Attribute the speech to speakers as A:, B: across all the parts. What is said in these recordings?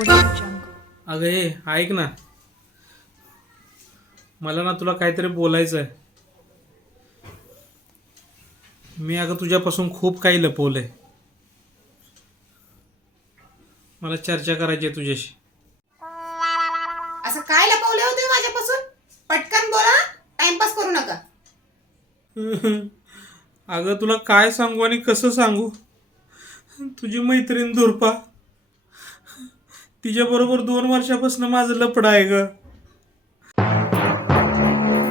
A: अगं ए ऐक ना. मला ना तुला काहीतरी बोलायचं आहे मी अगं तुझ्यापासून खूप काही लपवलंय. मला चर्चा करायची आहे तुझ्याशी.
B: असं काय लपवले होते माझ्यापासून? पटकन बोला टाइमपास करू नका.
A: अगं तुला काय सांगू आणि कसं सांगू? तुझी मैत्रीण दुर्पा. तिच्याबरोबर दोन वर्षापासून माझं लपड आहे ग.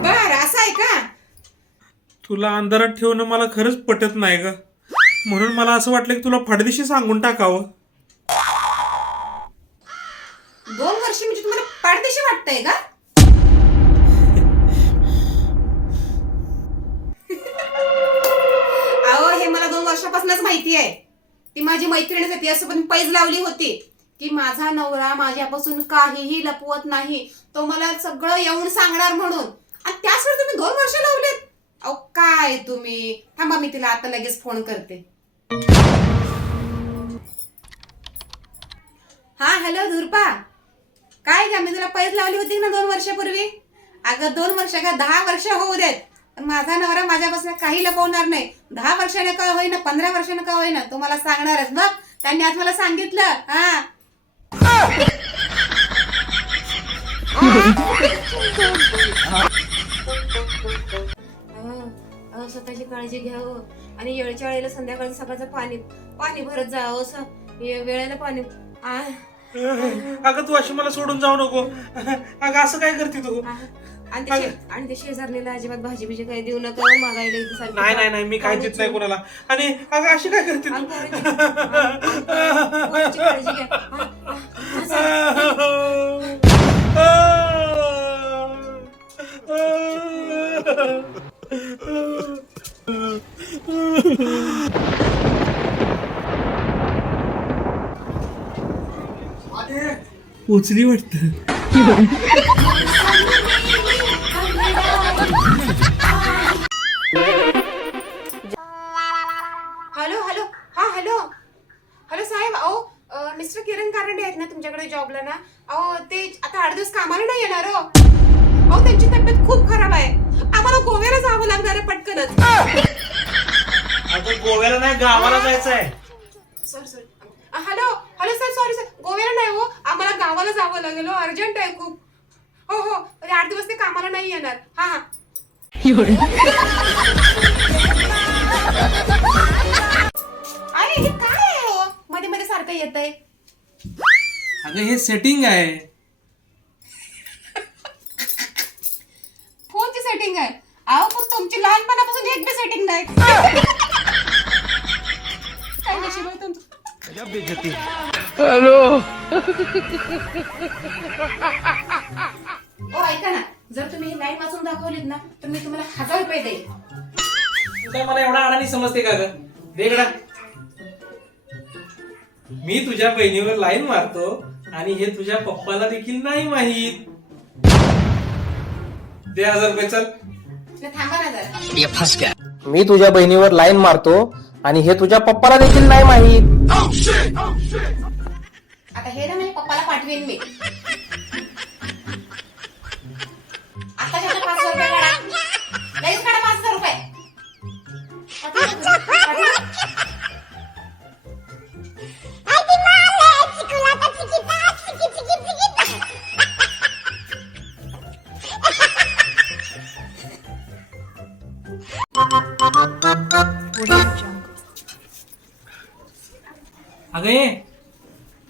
B: बर असं आहे का?
A: तुला अंधारात ठेवणं मला खरंच पटत नाही ग. म्हणून मला असं वाटलं की तुला फडदिशी सांगून टाकावं.
B: दोन वर्ष म्हणजे तुम्हाला पाडदेशी वाटतंय का? अहो हे मला दोन वर्षापासूनच माहिती आहे. ती माझी मैत्रीणच होती असं पण पैज लावली होती. की माझा नवरा माझ्यापासून काहीही लपवत नाही. तो मला सगळं येऊन सांगणार म्हणून. आणि त्याचवेळी तुम्ही दोन वर्ष लावलेत. अहो काय तुम्ही? थांबा मी तिला आता लगेच फोन करते. हा हॅलो धुरपा. काय का मी तुला पैस लावली होती ना दोन वर्षापूर्वी? अगं दोन वर्ष का दहा वर्ष होऊ देत. माझा नवरा माझ्यापासून काही लपवणार नाही. दहा वर्षाने का होईना पंधरा वर्षाने का होईना तुम्हाला सांगणारच बघ. त्यांनी आज मला सांगितलं हा. अहो, स्वतःची काळजी घ्यावं आणि येळच्या वेळेला संध्याकाळी सकाळचं पाणी पाणी भरत जावं असं. ये- वेळेला पाणी आ,
A: अगं तू अशी मला सोडून जाऊ नको. अगं असं काय करते तू?
B: आ, आणि ते शे- आणि ते शेजारणीला अजिबात भाजी बिजी काही देऊ नका हो, मागायला इथे सारखी.
A: नाही नाही नाही मी काय देत नाही कोणाला. आणि अगं अशी काय करते
B: आणि
A: तू
B: पोरांची- आ, पोरांची काळजी घ्या. आ, आ, आ, सा-
A: पोचली वाटत
B: अहो मिस्टर किरण कारंडे आहेत ना तुमच्याकडे जॉबला ना. अहो ते आता आठ दिवस कामाला नाही येणार हो. अहो त्यांची तब्येत खूप खराब आहे. आम्हाला गोव्याला जावं लागणार आहे पटकनच.
A: अगं गोव्याला नाही गावाला जायचं आहे.
B: Sorry sorry hello hello sir sorry sir गोव्याला नाही हो. आम्हाला गावाला जावं लागेल हो. अर्जंट आहे खूप. हो हो. म्हणजे आठ दिवस ते कामाला नाही येणार. हा हो. मध्ये मध्ये सारखं येत आहे
A: अगं हे सेटिंग आहे.
B: फोनची सेटिंग आहे. अहो पण तुमची लहानपणापासून एक बी सेटिंग नाही. काय नशीब आहे तुमचं ओ ऐका ना. जर तुम्ही ही लाईन वाचून दाखवलीत ना तर मी तुम्हाला हजार रुपये देईन.
A: तू काय मला एवढा अडाणी समजते का ग? देगडा मी तुझ्या बहिणीवर लाईन मारतो आणि हे तुझ्या पप्पाला देखील नाही माहीत. दे हजार रुपये चल.
B: नाही, थांबा ना जरा.
C: मी तुझ्या बहिणीवर लाईन मारतो आणि हे तुझ्या पप्पाला देखील नाही माहीत.
B: आता हे ना मी पप्पाला पाठवेन मी.
A: अगं ये.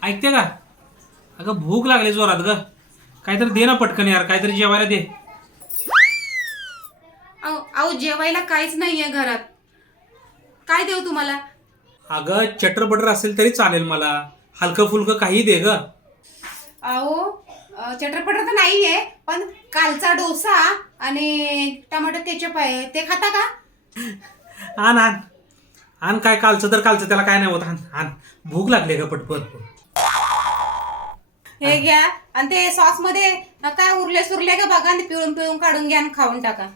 A: ऐकते का? अगं भूक लागली जोरात ग. काहीतरी दे ना पटकन यार काहीतरी जेवायला दे.
B: अहो जेवायला काहीच नाहीये घरात. काय देऊ तुम्हाला?
A: अगं चटर बटर असेल तरी चालेल मला. हलकं फुलकं काही दे ग.
B: अहो अ, चटरपटर तर नाहीये पण कालचा डोसा आणि टमाटर केचप आहे. ते खाता का?
A: आण आण. आण काय कालचं तर कालचं त्याला काय नाही होत. आण आण. भूक लागली का पटपट.
B: हे घ्या. आणि ते सॉसमध्ये काय उरले सुरले का बघा आणि पिळून पिळून काढून घ्या आणि खाऊन टाका.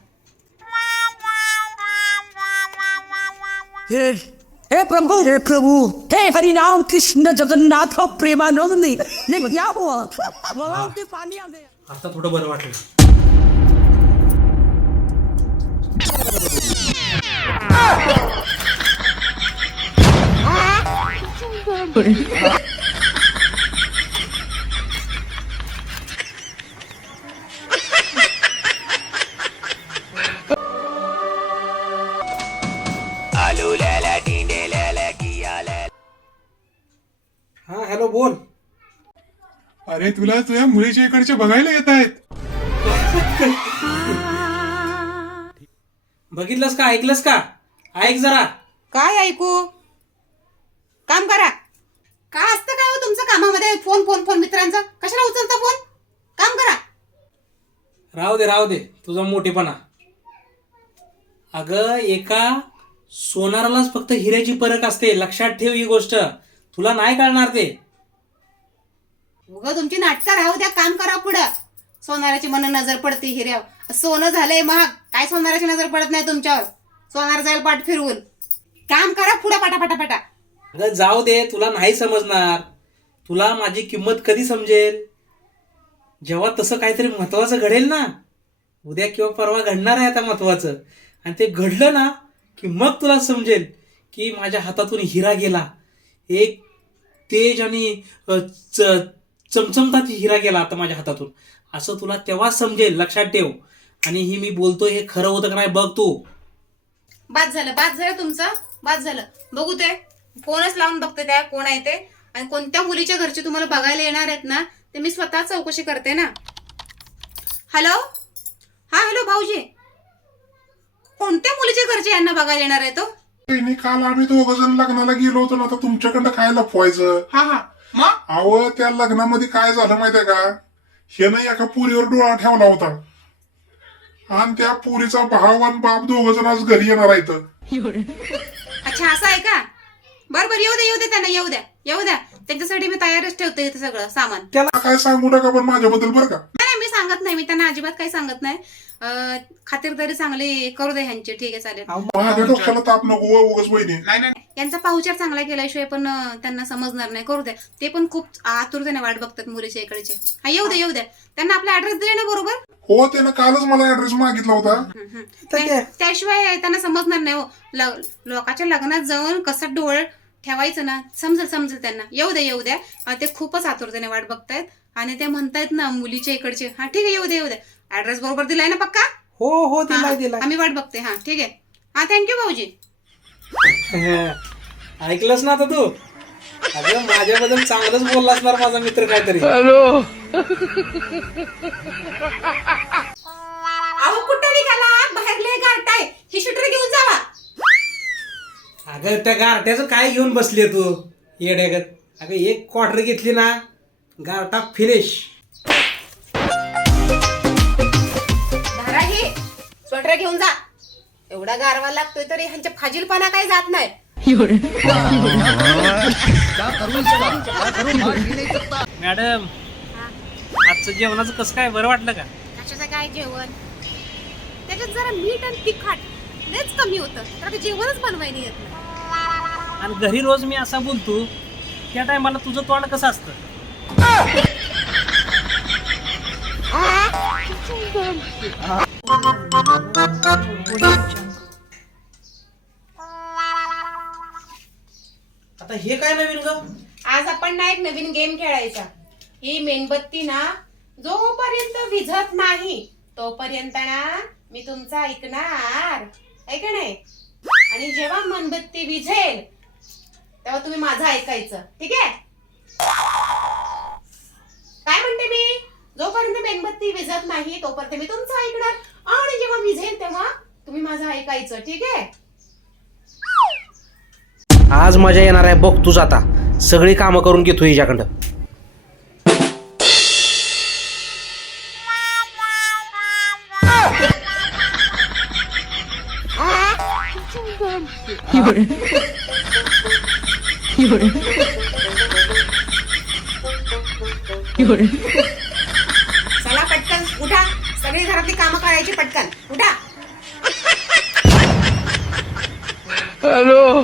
D: हे प्रभु हे प्रभु. हे हरिनाम कृष्ण जगन्नाथ प्रेमानंद से पानी आ गया
A: आता थोडं बरं वाटलं. हा हॅलो बोल.
E: अरे तुला तुझ्या मुलीच्या इकडचे बघायला येत आहेत.
A: बघितलंस का? ऐकलंस का? ऐक जरा.
B: काय ऐकू? काम करा. काय असतं काय हो तुमचं कामामध्ये? फोन फोन फोन मित्रांचा. कशाला उचलता फोन? काम करा.
A: राहू दे राहू दे. तुझा मोठेपणा. अगं एका सोनारालाच फक्त हिऱ्याची परख असते. लक्षात ठेव ही गोष्ट. तुला नाही कळणार ते.
B: उगा तुमची नाटकं राहू द्या काम करा पुढं. सोनाराची मन नजर पडते हिऱ्यावर. सोनं झालंय महाग. काय सोनाराची नजर पडत नाही तुमच्यावर? सोनार जाईल पाठ फिरवून. काम करा पुढं पाटा पाटा
A: अगं जाऊ दे तुला नाही समजणार. तुला माझी किंमत कधी समजेल? जेव्हा तसं काहीतरी महत्वाचं घडेल ना उद्या किंवा परवा घडणार आहे आता महत्वाचं. आणि ते घडलं ना की मग तुला समजेल की माझ्या हातातून हिरा गेला. एक तेज आणि चमचमता च चमचमतात हिरा गेला आता माझ्या हातातून. असं तुला तेव्हा समजेल लक्षात ठेव. आणि ही मी बोलतो हे खरं होतं का नाही बघ तू.
B: बाद झालं बाद झालं तुमचं? बाद झालं. बघू ते. फोनच लावून बघते त्या कोण आहे ते. आणि कोणत्या मुलीच्या घरचे तुम्हाला बघायला येणार आहेत ना ते मी स्वतः चौकशी करते ना. हॅलो हा हॅलो भाऊजी. कोणत्या मुलीच्या घरचे यांना बघायला येणार आहे तो?
E: बहिणी काल आम्ही दोघ जण लग्नाला गेलो होतो ना आता तुमच्याकडं काय लपवायचं?
B: हा हा. मग?
E: अहो त्या लग्नामध्ये काय झालं माहितीये का? ह्यानं एका पुरीवर डोळा ठेवला होता. आणि त्या पुरीचा भाव आणि बाप दोघ जण आज घरी येणार आहेत.
B: अच्छा असं आहे का? बरं बरं येऊ दे येऊ दे त्यांना येऊ द्या येऊ द्या. त्यांच्यासाठी मी तयारच ठेवते इथे सगळं सामान.
E: त्याला काय सांगू नका पण माझ्याबद्दल बरं का?
B: नाही नाही, मी सांगत नाही. मी त्यांना अजिबात काही सांगत नाही. अं, खातिरदारी चांगली करू दे ह्यांची. ठीक आहे चालेल.
E: माझ्या डोक्याला ताप नको उगच बहिणी
B: यांचा पाहुचार चांगला केल्याशिवाय पण अं, त्यांना समजणार नाही. करू द्या ते पण खूप आतुरतेने वाट बघतात मुलीच्या इकडचे. हा येऊ द्या येऊ द्या त्यांना आपला ऍड्रेस दिले ना बरोबर?
E: हो त्यानं कालच मला ऍड्रेस मागितला होता.
B: हम्म, हम्म. त्या- त्याशिवाय त्यांना समजणार नाही हो. ल- लोकांच्या लग्नात जाऊन कसं डोळ ठेवायचं ना समजेल समजेल त्यांना. येऊ द्या येऊ द्या. ते खूपच आतुरतेने वाट बघतायत. आणि ते म्हणतायत ना मुलीच्या इकडचे. हा ठीक आहे येऊ द्या येऊ द्या. ऍड्रेस बरोबर दिलाय ना पक्का?
A: हो हो दिलाय. दिलाय.
B: आम्ही वाट बघते. हा ठीक आहे. हा थँक्यू भाऊजी.
A: ऐकलंस ना आता तू? अगं माझ्याबद्दल चांगलंच बोलला असणार माझा मित्र काहीतरी.
B: अहो
A: अगं त्या गारट्याचं काय घेऊन बसली तू? येड्यागत अगं एक क्वार्टर घेतली ना गारटा फिनिश
B: धारा ही स्वेटर घेऊन जा. एवढा गारवा लागतोय तरी ह्यांच्या फाजीलपणा काही जात नाही.
A: मॅडम आजचं जेवणाचं कसं काय? बरं वाटलं का?
B: कशाचं काय जेवण? त्याच्यात जरा मीठ आणि तिखट. लयच कमी होतं. तर जेवणच बनवायला येत नाही.
A: आणि घरी रोज मी असा बोलतो त्या टायमाला तुझं तोंड कसं असतं? आता हे काय नवीन ग?
B: आज आपण ना एक नवीन गेम खेळायचा. ही मेणबत्ती ना जोपर्यंत विझत नाही तोपर्यंत ना मी तुमचं ऐकणार. ऐक नाही? आणि जेव्हा मेणबत्ती विझेल तेव्हा तुम्ही माझं ऐकायचं. ठीक आहे? काय म्हणते मी? जोपर्यंत मेणबत्ती विझत नाही तोपर्यंत मी तुमचं ऐकणार. आणि जेव्हा विझेल तेव्हा तुम्ही माझं ऐकायचं. ठीक आहे?
C: आज मजा येणार आहे बघ तूच आता. सगळी कामं करून घेतो हिच्याकडं.
B: चला पटकन उठा. सगळी घरातली कामं करायची पटकन. उठा.
D: हेलो.